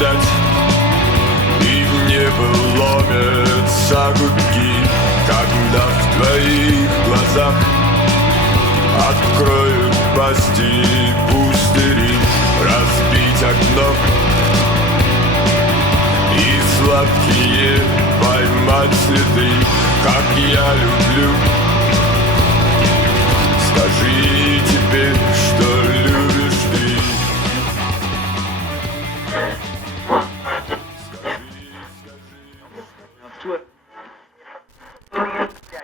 ждать, и в небо ломятся гудки, когда в твоих глазах откроют пасти пустыри. Разбить окно и сладкие поймать следы, как я люблю. Скажи теперь, что